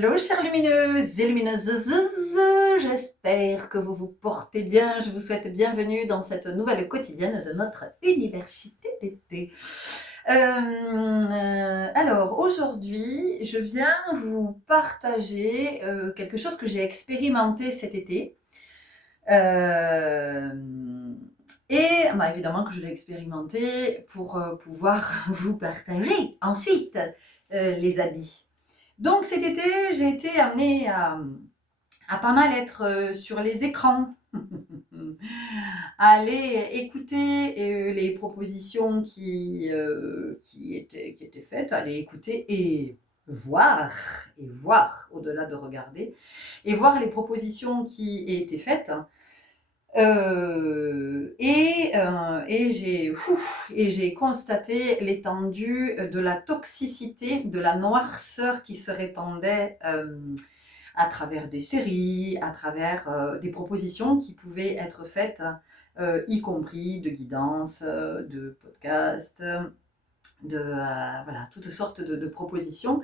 Hello chères lumineuses et lumineuses, j'espère que vous vous portez bien. Je vous souhaite bienvenue dans cette nouvelle quotidienne de notre université d'été. Alors aujourd'hui, je viens vous partager quelque chose que j'ai expérimenté cet été. Et évidemment que je l'ai expérimenté pour pouvoir vous partager ensuite les habits. Donc cet été, j'ai été amenée à pas mal être sur les écrans, à aller écouter les propositions qui étaient faites, aller écouter et voir au-delà de regarder, et voir les propositions qui étaient faites. Et j'ai constaté l'étendue de la toxicité, de la noirceur qui se répandait à travers des séries, à travers des propositions qui pouvaient être faites, y compris de guidance, de podcasts, voilà, toutes sortes de propositions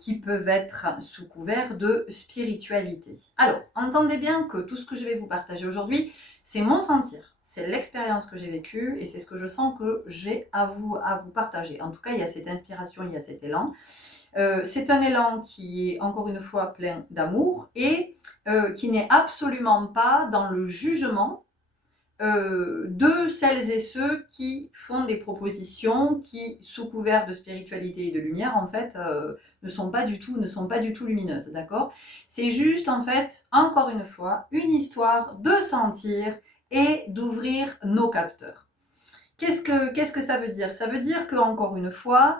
qui peuvent être sous couvert de spiritualité. Alors, entendez bien que tout ce que je vais vous partager aujourd'hui, c'est mon sentir, c'est l'expérience que j'ai vécue et c'est ce que je sens que j'ai à vous partager. En tout cas, il y a cette inspiration, il y a cet élan. C'est un élan qui est encore une fois plein d'amour et qui n'est absolument pas dans le jugement de celles et ceux qui font des propositions qui, sous couvert de spiritualité et de lumière, en fait, ne sont pas du tout lumineuses, d'accord ? C'est juste, en fait, encore une fois, une histoire de sentir et d'ouvrir nos capteurs. Qu'est-ce que ça veut dire ? Ça veut dire qu'encore une fois,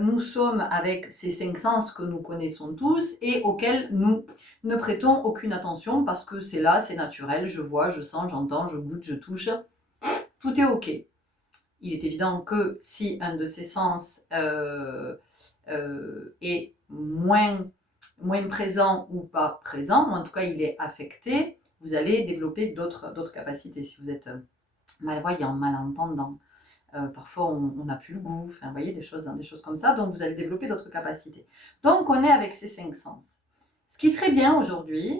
nous sommes avec ces 5 sens que nous connaissons tous et auxquels nous ne prêtons aucune attention parce que c'est là, c'est naturel, je vois, je sens, j'entends, je goûte, je touche, tout est ok. Il est évident que si un de ces sens est moins présent ou pas présent, ou en tout cas il est affecté, vous allez développer d'autres capacités. Si vous êtes malvoyant, malentendant, parfois on n'a plus le goût, enfin, vous voyez, des choses comme ça, donc vous allez développer d'autres capacités. Donc on est avec ces 5 sens. Ce qui serait bien aujourd'hui,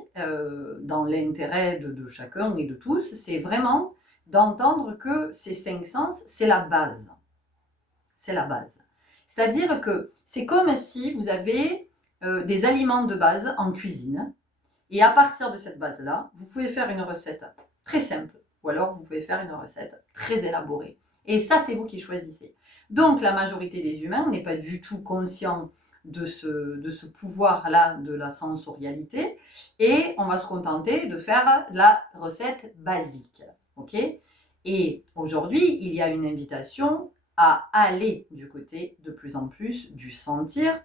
dans l'intérêt de chacun et de tous, c'est vraiment d'entendre que ces 5 sens, c'est la base. C'est la base. C'est-à-dire que c'est comme si vous avez des aliments de base en cuisine, et à partir de cette base-là, vous pouvez faire une recette très simple, ou alors vous pouvez faire une recette très élaborée. Et ça, c'est vous qui choisissez. Donc, la majorité des humains n'est pas du tout conscient de ce pouvoir-là de la sensorialité, et on va se contenter de faire la recette basique. Ok ? Et aujourd'hui, il y a une invitation à aller du côté de plus en plus du sentir,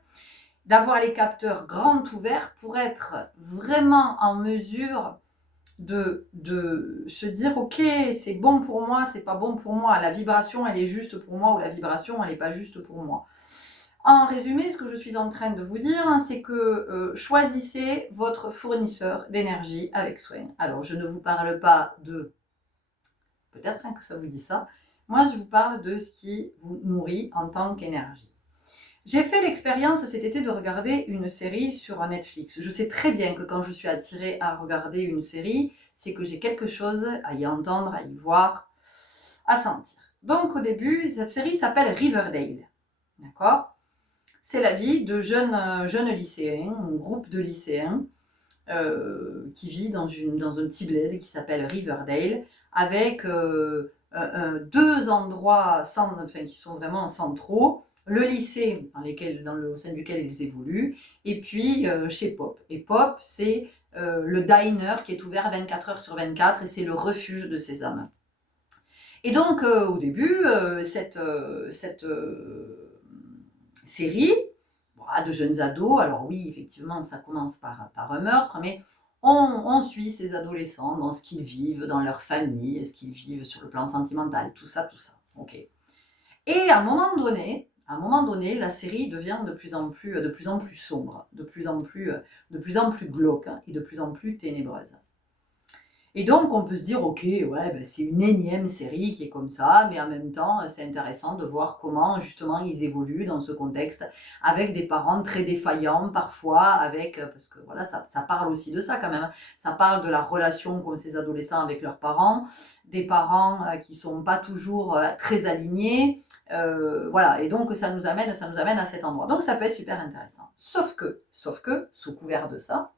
d'avoir les capteurs grands ouverts pour être vraiment en mesure de se dire ok, c'est bon pour moi, c'est pas bon pour moi, la vibration elle est juste pour moi ou la vibration elle n'est pas juste pour moi. En résumé, ce que je suis en train de vous dire, c'est que choisissez votre fournisseur d'énergie avec soin. Alors je ne vous parle pas de, peut-être que ça vous dit ça, moi je vous parle de ce qui vous nourrit en tant qu'énergie. J'ai fait l'expérience cet été de regarder une série sur Netflix. Je sais très bien que quand je suis attirée à regarder une série, c'est que j'ai quelque chose à y entendre, à y voir, à sentir. Donc au début, cette série s'appelle Riverdale. D'accord ? C'est la vie de jeunes lycéens, un groupe de lycéens qui vit dans un petit bled qui s'appelle Riverdale, avec deux endroits qui sont vraiment centraux. Le lycée au sein duquel ils évoluent, et puis chez Pop. Et Pop, c'est le diner qui est ouvert 24 heures sur 24 et c'est le refuge de ces âmes. Et donc, au début, cette série de jeunes ados, alors oui, effectivement, ça commence par un meurtre, mais on suit ces adolescents dans ce qu'ils vivent, dans leur famille, ce qu'ils vivent sur le plan sentimental, tout ça. Ok. Et à un moment donné, la série devient de plus en plus sombre, de plus en plus glauque et de plus en plus ténébreuse. Et donc, on peut se dire, ok, ouais, ben, c'est une énième série qui est comme ça, mais en même temps, c'est intéressant de voir comment justement ils évoluent dans ce contexte, avec des parents très défaillants parfois, avec, parce que voilà, ça parle aussi de ça quand même, hein. Ça parle de la relation qu'ont ces adolescents avec leurs parents, des parents qui sont pas toujours très alignés, voilà, et donc ça nous amène à cet endroit. Donc ça peut être super intéressant. Sauf que, sous couvert de ça,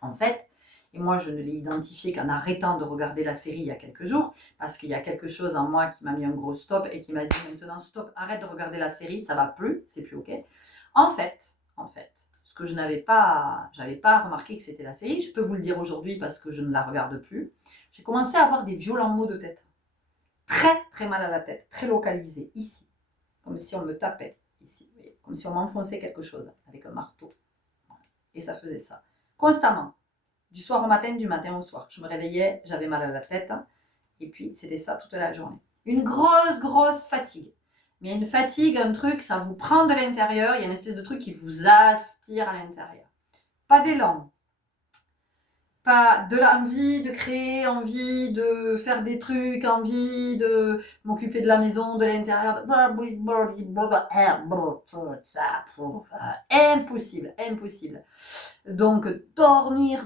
en fait, et moi je ne l'ai identifié qu'en arrêtant de regarder la série il y a quelques jours, parce qu'il y a quelque chose en moi qui m'a mis un gros stop et qui m'a dit maintenant stop, arrête de regarder la série, ça va plus, c'est plus ok. En fait, ce que j'avais pas remarqué que c'était la série, je peux vous le dire aujourd'hui parce que je ne la regarde plus, j'ai commencé à avoir des violents maux de tête. Très très mal à la tête, très localisé, ici, comme si on me tapait, ici, comme si on m'enfonçait quelque chose avec un marteau. Et ça faisait ça, constamment. Du soir au matin, du matin au soir. Je me réveillais, j'avais mal à la tête. Et puis, c'était ça toute la journée. Une grosse fatigue. Mais une fatigue, un truc, ça vous prend de l'intérieur. Il y a une espèce de truc qui vous aspire à l'intérieur. Pas d'élan. Pas de l'envie de créer, envie de faire des trucs, envie de m'occuper de la maison, de l'intérieur. Impossible. Donc, dormir,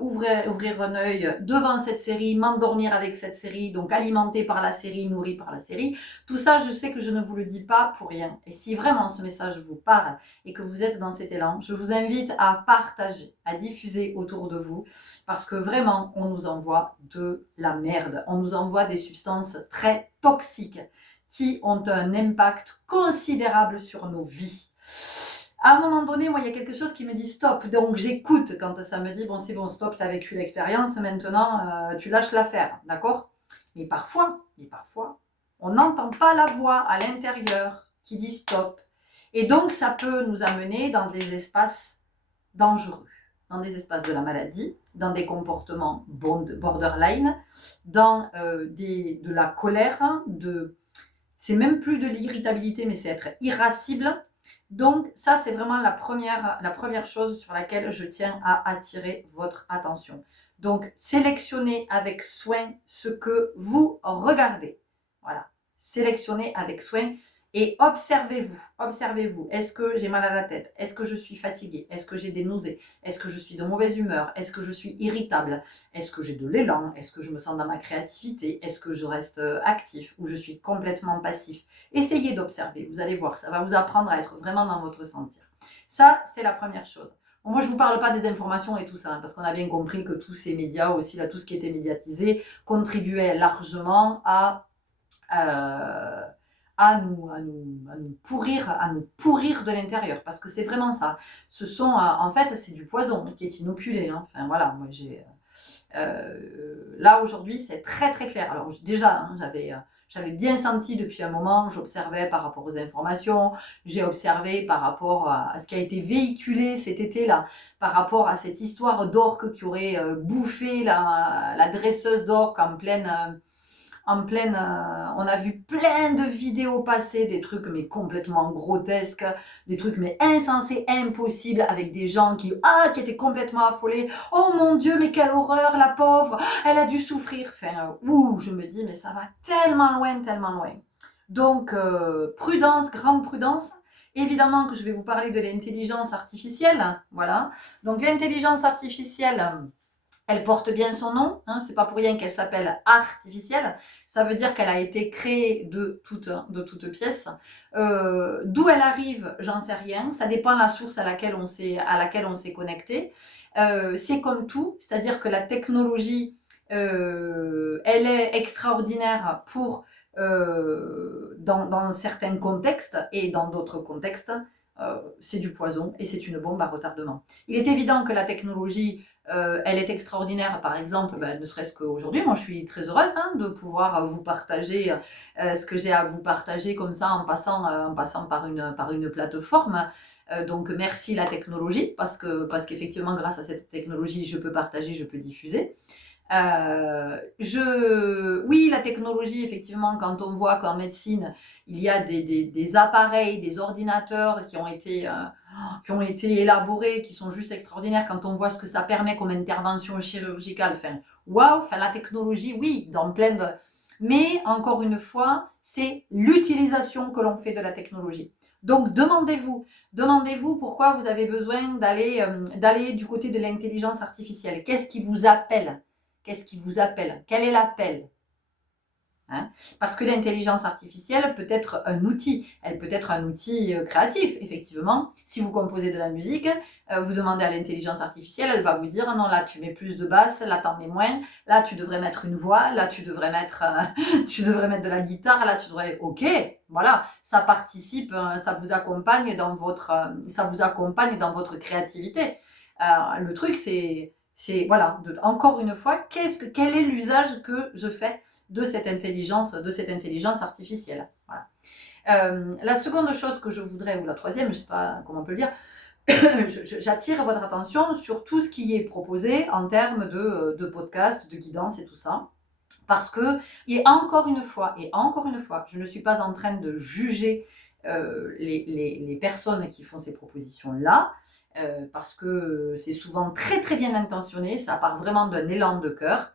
ouvrir un œil devant cette série, m'endormir avec cette série, donc alimenté par la série, nourri par la série. Tout ça, je sais que je ne vous le dis pas pour rien. Et si vraiment ce message vous parle et que vous êtes dans cet élan, je vous invite à partager, à diffuser autour de vous, parce que vraiment, on nous envoie de la merde. On nous envoie des substances très toxiques qui ont un impact considérable sur nos vies. À un moment donné, moi, il y a quelque chose qui me dit stop. Donc, j'écoute quand ça me dit, bon, c'est bon, stop, tu as vécu l'expérience, maintenant, tu lâches l'affaire, d'accord ? Mais parfois, on n'entend pas la voix à l'intérieur qui dit stop. Et donc, ça peut nous amener dans des espaces dangereux, dans des espaces de la maladie, dans des comportements borderline, dans de la colère, c'est même plus de l'irritabilité, mais c'est être irascible. Donc ça, c'est vraiment la première chose sur laquelle je tiens à attirer votre attention. Donc, sélectionnez avec soin ce que vous regardez. Voilà, sélectionnez avec soin et observez-vous. Est-ce que j'ai mal à la tête? Est-ce que je suis fatiguée? Est-ce que j'ai des nausées? Est-ce que je suis de mauvaise humeur? Est-ce que je suis irritable? Est-ce que j'ai de l'élan? Est-ce que je me sens dans ma créativité? Est-ce que je reste actif ou je suis complètement passif? Essayez d'observer, vous allez voir, ça va vous apprendre à être vraiment dans votre sentir. Ça, c'est la première chose. Bon, moi, je ne vous parle pas des informations et tout ça, hein, parce qu'on a bien compris que tous ces médias aussi, là, tout ce qui était médiatisé, contribuait largement à nous pourrir de l'intérieur, parce que c'est vraiment ça. Ce sont, en fait, c'est du poison qui est inoculé. Hein. Enfin voilà, moi là aujourd'hui, c'est très très clair. Alors déjà, hein, j'avais bien senti depuis un moment, j'observais par rapport aux informations, j'ai observé par rapport à ce qui a été véhiculé cet été-là, par rapport à cette histoire d'orque qui aurait bouffé la dresseuse d'orque on a vu plein de vidéos passer, des trucs mais complètement grotesques, des trucs mais insensés, impossibles, avec des gens qui étaient complètement affolés. Oh mon Dieu, mais quelle horreur, la pauvre, elle a dû souffrir. Enfin, je me dis, mais ça va tellement loin. Donc, prudence, grande prudence. Évidemment que je vais vous parler de l'intelligence artificielle, voilà. Donc, l'intelligence artificielle, elle porte bien son nom, hein, c'est pas pour rien qu'elle s'appelle artificielle, ça veut dire qu'elle a été créée de toutes pièces. D'où elle arrive, j'en sais rien, ça dépend de la source à laquelle on s'est connecté. C'est comme tout, c'est-à-dire que la technologie, elle est extraordinaire dans certains contextes, et dans d'autres contextes, c'est du poison et c'est une bombe à retardement. Il est évident que la technologie, elle est extraordinaire, par exemple, ne serait-ce qu'aujourd'hui, moi je suis très heureuse de pouvoir vous partager ce que j'ai à vous partager comme ça en passant par une plateforme. Donc merci la technologie, parce qu'effectivement grâce à cette technologie, je peux partager, je peux diffuser. Oui, la technologie, effectivement, quand on voit qu'en médecine, il y a des appareils, des ordinateurs qui ont été qui ont été élaborés, qui sont juste extraordinaires quand on voit ce que ça permet comme intervention chirurgicale. Enfin, waouh, enfin, la technologie, oui, dans plein de... Mais encore une fois, c'est l'utilisation que l'on fait de la technologie. Donc demandez-vous pourquoi vous avez besoin d'aller du côté de l'intelligence artificielle. Qu'est-ce qui vous appelle? Qu'est-ce qui vous appelle? Quel est l'appel? Hein, parce que l'intelligence artificielle peut être un outil, elle peut être un outil créatif, effectivement. Si vous composez de la musique, vous demandez à l'intelligence artificielle, elle va vous dire, non, là tu mets plus de basse, là t'en mets moins, là tu devrais mettre une voix, là tu devrais mettre, tu devrais mettre de la guitare, là tu devrais... Ok, voilà, ça participe, ça vous accompagne dans votre créativité. Le truc, c'est voilà, encore une fois, quel est l'usage que je fais de cette intelligence artificielle. Voilà. La seconde chose que je voudrais, ou la troisième, je ne sais pas comment on peut le dire, j'attire votre attention sur tout ce qui est proposé en termes de podcast, de guidance et tout ça. Parce que, et encore une fois, je ne suis pas en train de juger les personnes qui font ces propositions-là, parce que c'est souvent très très bien intentionné, ça part vraiment d'un élan de cœur.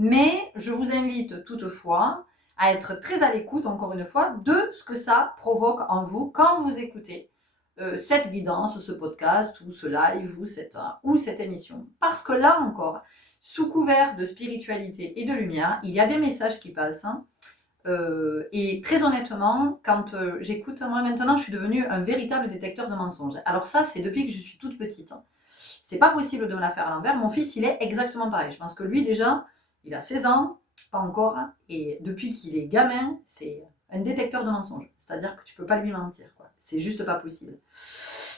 Mais je vous invite toutefois à être très à l'écoute, encore une fois, de ce que ça provoque en vous quand vous écoutez cette guidance, ou ce podcast, ou ce live, ou cette émission. Parce que là encore, sous couvert de spiritualité et de lumière, il y a des messages qui passent. Et très honnêtement, quand j'écoute, moi maintenant, je suis devenue un véritable détecteur de mensonges. Alors ça, c'est depuis que je suis toute petite. C'est pas possible de me la faire à l'envers. Mon fils, il est exactement pareil. Je pense que lui, déjà, il a 16 ans, pas encore, et depuis qu'il est gamin, c'est un détecteur de mensonges. C'est-à-dire que tu peux pas lui mentir, quoi. C'est juste pas possible.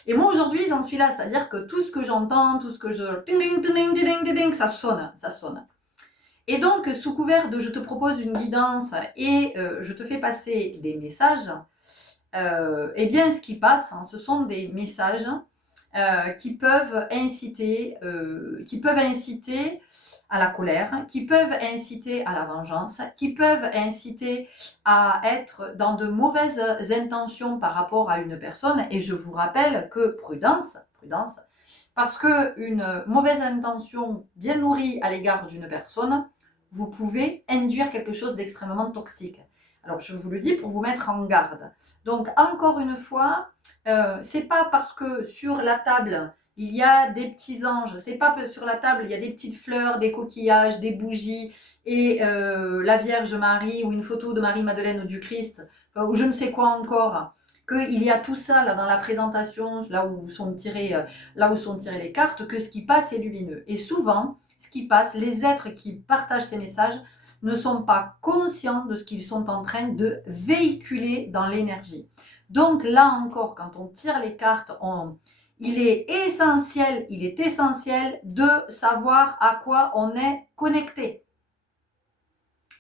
Et moi, aujourd'hui, j'en suis là. C'est-à-dire que tout ce que j'entends, tout ce que je... ça sonne. Et donc, sous couvert de je te propose une guidance et je te fais passer des messages, eh bien, ce qui passe, ce sont des messages qui peuvent inciter à la colère, qui peuvent inciter à la vengeance, qui peuvent inciter à être dans de mauvaises intentions par rapport à une personne. Et je vous rappelle que prudence, parce qu'une mauvaise intention bien nourrie à l'égard d'une personne, vous pouvez induire quelque chose d'extrêmement toxique. Alors, je vous le dis pour vous mettre en garde. Donc, encore une fois, c'est pas parce que sur la table, il y a des petits anges, c'est pas que sur la table, il y a des petites fleurs, des coquillages, des bougies, et la Vierge Marie, ou une photo de Marie-Madeleine ou du Christ, ou je ne sais quoi encore, qu'il y a tout ça là dans la présentation, là où sont tirées les cartes, que ce qui passe est lumineux. Et souvent, ce qui passe, les êtres qui partagent ces messages ne sont pas conscients de ce qu'ils sont en train de véhiculer dans l'énergie. Donc là encore, quand on tire les cartes, il est essentiel de savoir à quoi on est connecté.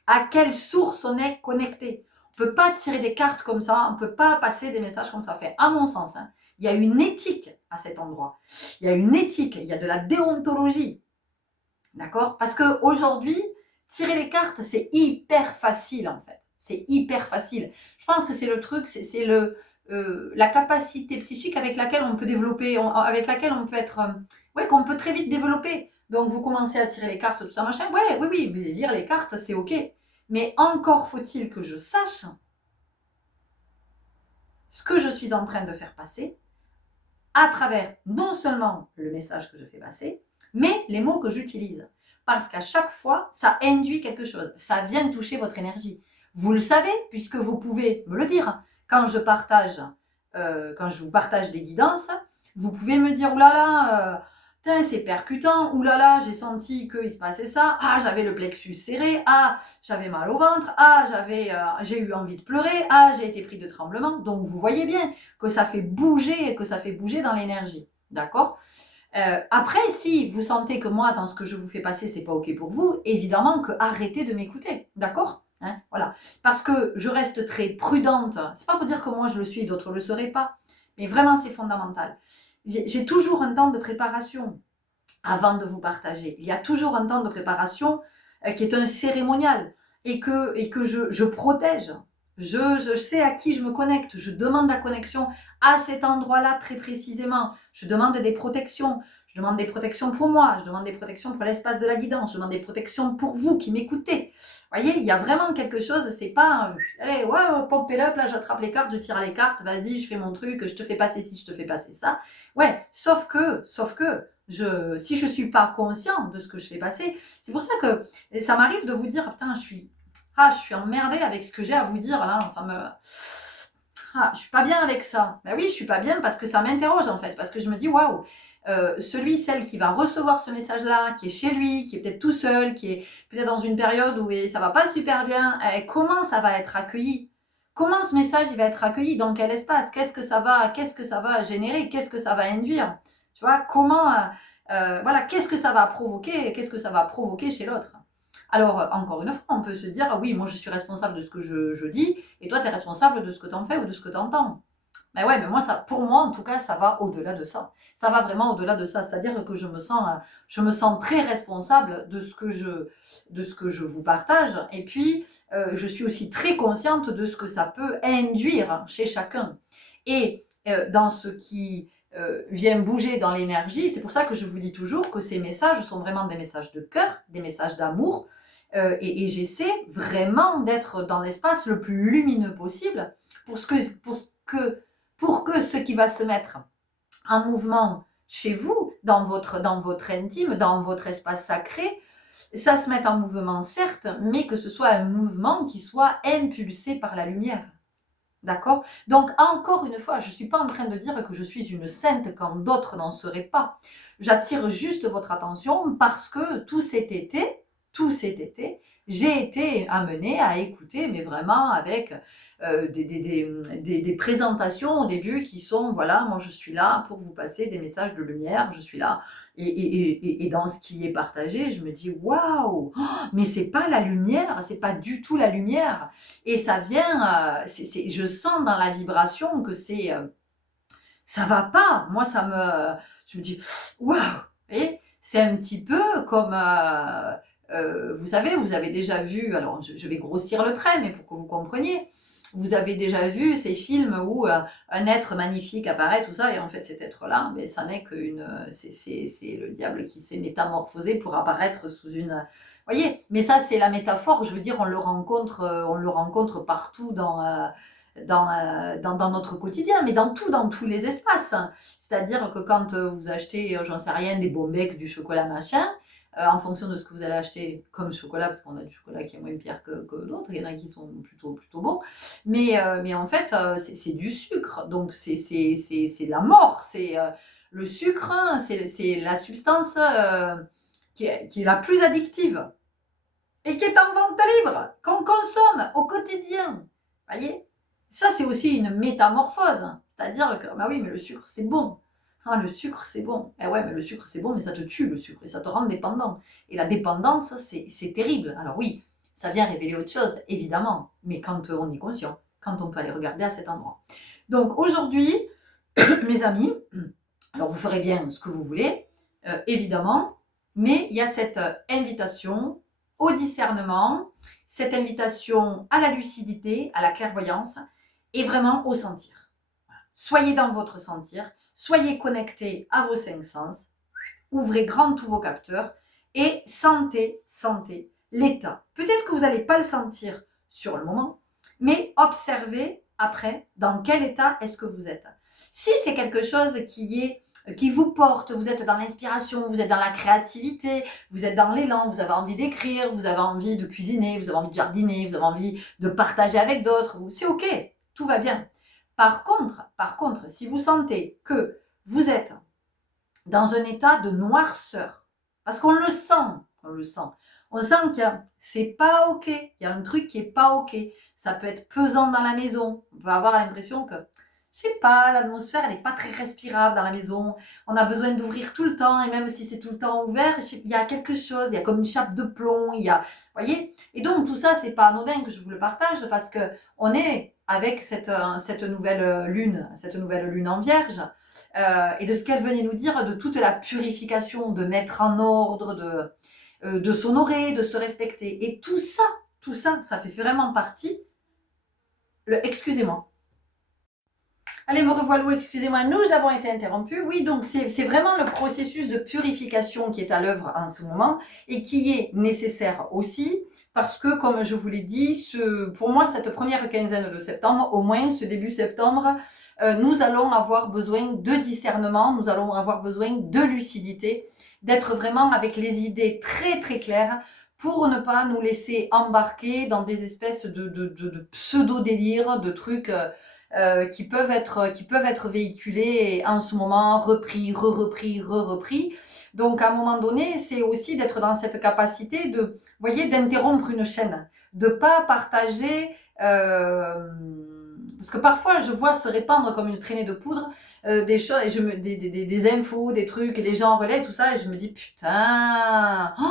À quelle source on est connecté. On ne peut pas tirer des cartes comme ça, on ne peut pas passer des messages comme ça. Fait, à mon sens, il y a une éthique à cet endroit. Il y a une éthique, il y a de la déontologie. D'accord? Parce qu'aujourd'hui, tirer les cartes, c'est hyper facile en fait. C'est hyper facile. Je pense que c'est le truc, c'est la capacité psychique avec laquelle on peut développer, avec laquelle on peut être, qu'on peut très vite développer. Donc vous commencez à tirer les cartes, tout ça, machin. Oui, lire les cartes, c'est ok. Mais encore faut-il que je sache ce que je suis en train de faire passer à travers non seulement le message que je fais passer, mais les mots que j'utilise. Parce qu'à chaque fois, ça induit quelque chose. Ça vient toucher votre énergie. Vous le savez, puisque vous pouvez me le dire. Quand je vous partage des guidances, vous pouvez me dire, oulala, c'est percutant, oulala, j'ai senti qu'il se passait ça, j'avais le plexus serré, j'avais mal au ventre, j'ai eu envie de pleurer, j'ai été pris de tremblement. Donc vous voyez bien que ça fait bouger dans l'énergie. D'accord ? Après, si vous sentez que moi, dans ce que je vous fais passer, c'est pas ok pour vous, évidemment que arrêtez de m'écouter, d'accord ? Voilà. Parce que je reste très prudente. C'est pas pour dire que moi je le suis et d'autres le seraient pas, mais vraiment c'est fondamental. J'ai toujours un temps de préparation avant de vous partager. Il y a toujours un temps de préparation qui est un cérémonial et que je protège. je sais à qui je me connecte, je demande la connexion à cet endroit-là très précisément, je demande des protections, je demande des protections pour moi, je demande des protections pour l'espace de la guidance, je demande des protections pour vous qui m'écoutez. Vous voyez, il y a vraiment quelque chose, c'est pas, allez, ouais, pop it up, là j'attrape les cartes, je tire les cartes, vas-y, je fais mon truc, je te fais passer ci, je te fais passer ça. Ouais, sauf que, si je suis pas conscient de ce que je fais passer, c'est pour ça que ça m'arrive de vous dire, putain, je suis emmerdée avec ce que j'ai à vous dire là, je suis pas bien avec ça. Ben oui, je suis pas bien parce que ça m'interroge en fait, parce que je me dis, waouh, celle qui va recevoir ce message-là, qui est chez lui, qui est peut-être tout seul, qui est peut-être dans une période où ça va pas super bien, comment ça va être accueilli? Comment ce message il va être accueilli? Dans quel espace? Qu'est-ce que ça va générer? Qu'est-ce que ça va induire? Tu vois, voilà, qu'est-ce que ça va provoquer? Qu'est-ce que ça va provoquer chez l'autre? Alors, encore une fois, on peut se dire, ah oui, moi je suis responsable de ce que je dis, et toi tu es responsable de ce que tu en fais ou de ce que tu entends. Mais ouais, mais moi, pour moi, en tout cas, ça va au-delà de ça. Ça va vraiment au-delà de ça. C'est-à-dire que je me sens très responsable de ce que je vous partage. Et puis, je suis aussi très consciente de ce que ça peut induire chez chacun. Et dans ce qui vient bouger dans l'énergie, c'est pour ça que je vous dis toujours que ces messages sont vraiment des messages de cœur, des messages d'amour. Et j'essaie vraiment d'être dans l'espace le plus lumineux possible pour que ce qui va se mettre en mouvement chez vous, dans votre intime, dans votre espace sacré, ça se mette en mouvement certes, mais que ce soit un mouvement qui soit impulsé par la lumière. D'accord? Donc, encore une fois, je ne suis pas en train de dire que je suis une sainte quand d'autres n'en seraient pas. J'attire juste votre attention parce que tout cet été, j'ai été amenée à écouter, mais vraiment avec des présentations au début qui sont, voilà, moi je suis là pour vous passer des messages de lumière, je suis là. Et dans ce qui est partagé, je me dis, waouh, mais c'est pas la lumière, c'est pas du tout la lumière. Et ça vient, je sens dans la vibration que ça va pas. Moi, je me dis, waouh, et c'est un petit peu comme, vous savez, vous avez déjà vu, alors je vais grossir le trait, mais pour que vous compreniez, vous avez déjà vu ces films où un être magnifique apparaît, tout ça, et en fait cet être-là, mais ça n'est c'est le diable qui s'est métamorphosé pour apparaître sous une... Vous voyez, mais ça c'est la métaphore, je veux dire, on le rencontre partout dans notre quotidien, mais dans tous les espaces. C'est-à-dire que quand vous achetez, j'en sais rien, des bons becs, du chocolat machin, en fonction de ce que vous allez acheter comme chocolat, parce qu'on a du chocolat qui est moins pire que d'autres, il y en a qui sont plutôt bons, mais en fait, c'est du sucre, donc c'est la mort, c'est le sucre, hein, c'est la substance qui est la plus addictive et qui est en vente libre, qu'on consomme au quotidien. Vous voyez? Ça, c'est aussi une métamorphose. C'est-à-dire que, bah oui, mais le sucre, c'est bon. Ah, le sucre, c'est bon. Eh ouais, mais le sucre, c'est bon, mais ça te tue, le sucre, et ça te rend dépendant. Et la dépendance, c'est terrible. Alors oui, ça vient révéler autre chose, évidemment, mais quand on est conscient, quand on peut aller regarder à cet endroit. Donc aujourd'hui, mes amis, alors vous ferez bien ce que vous voulez, évidemment, mais il y a cette invitation au discernement, cette invitation à la lucidité, à la clairvoyance, et vraiment au sentir. Soyez dans votre sentir, soyez connectés à vos 5 sens, ouvrez grand tous vos capteurs et sentez l'état. Peut-être que vous n'allez pas le sentir sur le moment, mais observez après dans quel état est-ce que vous êtes. Si c'est quelque chose qui vous porte, vous êtes dans l'inspiration, vous êtes dans la créativité, vous êtes dans l'élan, vous avez envie d'écrire, vous avez envie de cuisiner, vous avez envie de jardiner, vous avez envie de partager avec d'autres, c'est ok, tout va bien. Par contre, si vous sentez que vous êtes dans un état de noirceur, parce qu'on le sent, on sent c'est pas ok, il y a un truc qui est pas ok, ça peut être pesant dans la maison, on peut avoir l'impression que, je sais pas, l'atmosphère elle n'est pas très respirable dans la maison, on a besoin d'ouvrir tout le temps, et même si c'est tout le temps ouvert, il y a quelque chose, il y a comme une chape de plomb, vous voyez, et donc tout ça c'est pas anodin que je vous le partage, parce que on est avec cette nouvelle lune en Vierge, et de ce qu'elle venait nous dire, de toute la purification, de mettre en ordre, de s'honorer, de se respecter. Et tout ça, ça fait vraiment partie Excusez-moi. Allez, me revoilà, excusez-moi, nous avons été interrompus. Oui, donc c'est vraiment le processus de purification qui est à l'œuvre en ce moment et qui est nécessaire aussi parce que, comme je vous l'ai dit, pour moi, cette première quinzaine de septembre, au moins ce début septembre, nous allons avoir besoin de discernement, nous allons avoir besoin de lucidité, d'être vraiment avec les idées très très claires pour ne pas nous laisser embarquer dans des espèces de pseudo-délires, de trucs qui peuvent être véhiculés et en ce moment repris, re-repris, re-repris. Donc à un moment donné, c'est aussi d'être dans cette capacité de, vous voyez, d'interrompre une chaîne, de pas partager. Parce que parfois je vois se répandre comme une traînée de poudre des choses, et des infos, des trucs, et les gens relaient tout ça, et je me dis putain, oh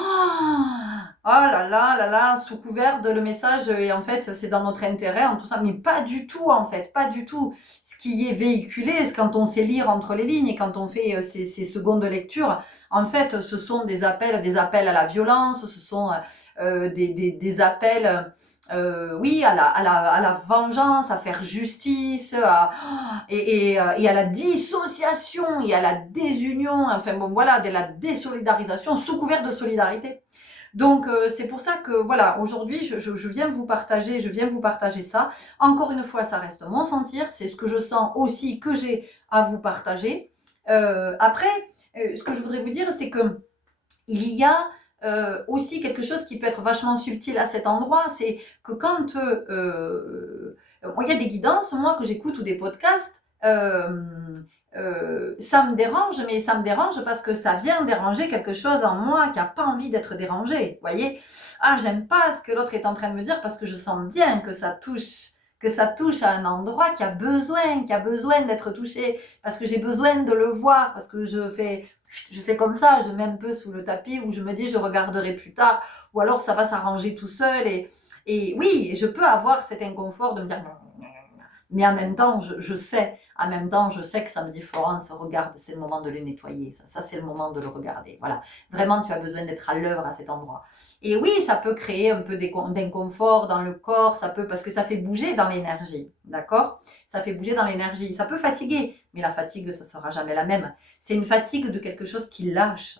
là là, sous couvert de le message, et en fait c'est dans notre intérêt, en tout ça, mais pas du tout en fait, pas du tout. Ce qui est véhiculé, c'est quand on sait lire entre les lignes et quand on fait ces secondes lectures, en fait ce sont des appels à la violence, ce sont des appels oui, à la vengeance, à faire justice, et à la dissociation, et à la désunion, enfin bon voilà, de la désolidarisation sous couvert de solidarité. Donc c'est pour ça que voilà, aujourd'hui je viens vous partager ça. Encore une fois, ça reste mon sentir, c'est ce que je sens aussi que j'ai à vous partager. Après, ce que je voudrais vous dire, c'est que il y a aussi quelque chose qui peut être vachement subtil à cet endroit, c'est que quand il y a des guidances, moi, que j'écoute, ou des podcasts, ça me dérange, mais ça me dérange parce que ça vient déranger quelque chose en moi qui n'a pas envie d'être dérangé, vous voyez. Ah, j'aime pas ce que l'autre est en train de me dire parce que je sens bien que ça touche à un endroit qui a besoin d'être touché, parce que j'ai besoin de le voir, parce que je fais comme ça, je mets un peu sous le tapis, où je me dis je regarderai plus tard, ou alors ça va s'arranger tout seul, et oui, je peux avoir cet inconfort de me dire mais en même temps, je sais que ça me dit Florence, regarde, c'est le moment de les nettoyer, ça c'est le moment de le regarder, voilà. Vraiment, tu as besoin d'être à l'œuvre à cet endroit. Et oui, ça peut créer un peu d'inconfort dans le corps, parce que ça fait bouger dans l'énergie, d'accord? Ça fait bouger dans l'énergie, ça peut fatiguer, mais la fatigue, ça sera jamais la même. C'est une fatigue de quelque chose qui lâche,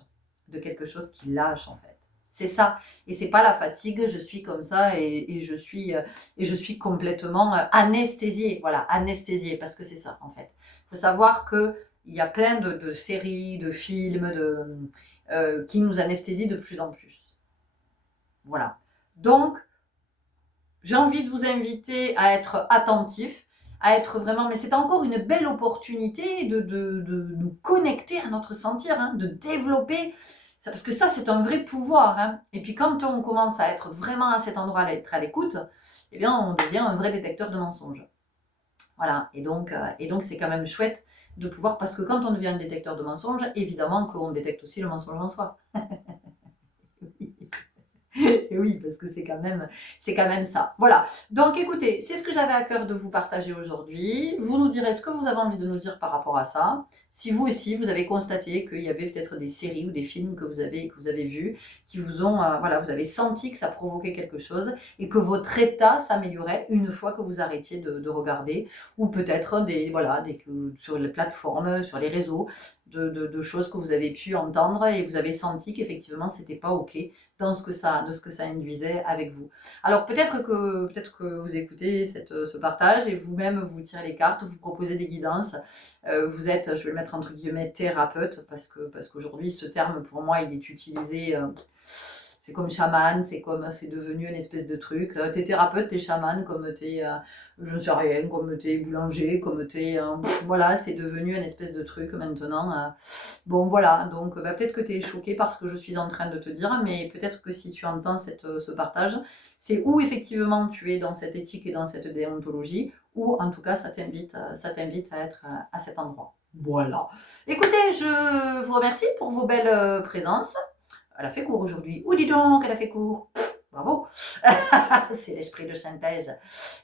en fait. C'est ça. Et c'est pas la fatigue, je suis comme ça et je suis complètement anesthésiée. Voilà, anesthésiée, parce que c'est ça, en fait. Il faut savoir qu'il y a plein de séries, de films, qui nous anesthésient de plus en plus. Voilà. Donc, j'ai envie de vous inviter à être attentif, à être vraiment, mais c'est encore une belle opportunité de nous connecter à notre sentir, hein, de développer, ça, parce que ça, c'est un vrai pouvoir. Hein. Et puis quand on commence à être vraiment à cet endroit, à être à l'écoute, eh bien, on devient un vrai détecteur de mensonges. Voilà, et donc c'est quand même chouette de pouvoir, parce que quand on devient un détecteur de mensonges, évidemment qu'on détecte aussi le mensonge en soi. Et oui, parce que c'est quand même ça. Voilà. Donc écoutez, c'est ce que j'avais à cœur de vous partager aujourd'hui. Vous nous direz ce que vous avez envie de nous dire par rapport à ça. Si vous aussi, vous avez constaté qu'il y avait peut-être des séries ou des films que vous avez vus, qui vous ont, voilà, vous avez senti que ça provoquait quelque chose et que votre état s'améliorait une fois que vous arrêtiez de regarder, ou peut-être sur les plateformes, sur les réseaux, de choses que vous avez pu entendre et vous avez senti qu'effectivement c'était pas ok de ce que ça induisait avec vous. Alors peut-être que vous écoutez ce partage et vous-même vous tirez les cartes, vous proposez des guidances. Vous êtes, je vais le mettre entre guillemets, thérapeute, parce qu'aujourd'hui ce terme pour moi il est utilisé. C'est comme chaman, c'est devenu une espèce de truc. T'es thérapeute, t'es chaman, comme t'es, je ne sais rien, comme t'es boulanger, comme t'es, voilà, c'est devenu une espèce de truc maintenant. Bon voilà, donc peut-être que t'es choqué par ce que je suis en train de te dire, mais peut-être que si tu entends ce partage, c'est où effectivement tu es dans cette éthique et dans cette déontologie, ou en tout cas ça t'invite à être à cet endroit. Voilà. Écoutez, je vous remercie pour vos belles présences. Elle a fait court aujourd'hui. Ou dis donc, elle a fait court. Bravo. C'est l'esprit de synthèse.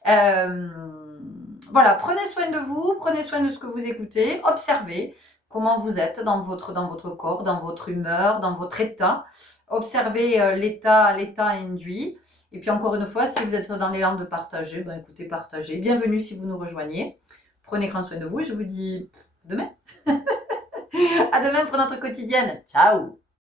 Voilà, prenez soin de vous, prenez soin de ce que vous écoutez, observez, comment vous êtes dans votre corps, dans votre humeur, dans votre état. Observez l'état induit. Et puis encore une fois, si vous êtes dans l'élan de partager, ben écoutez, partagez. Bienvenue si vous nous rejoignez. Prenez grand soin de vous et je vous dis à demain. À demain pour notre quotidienne. Ciao!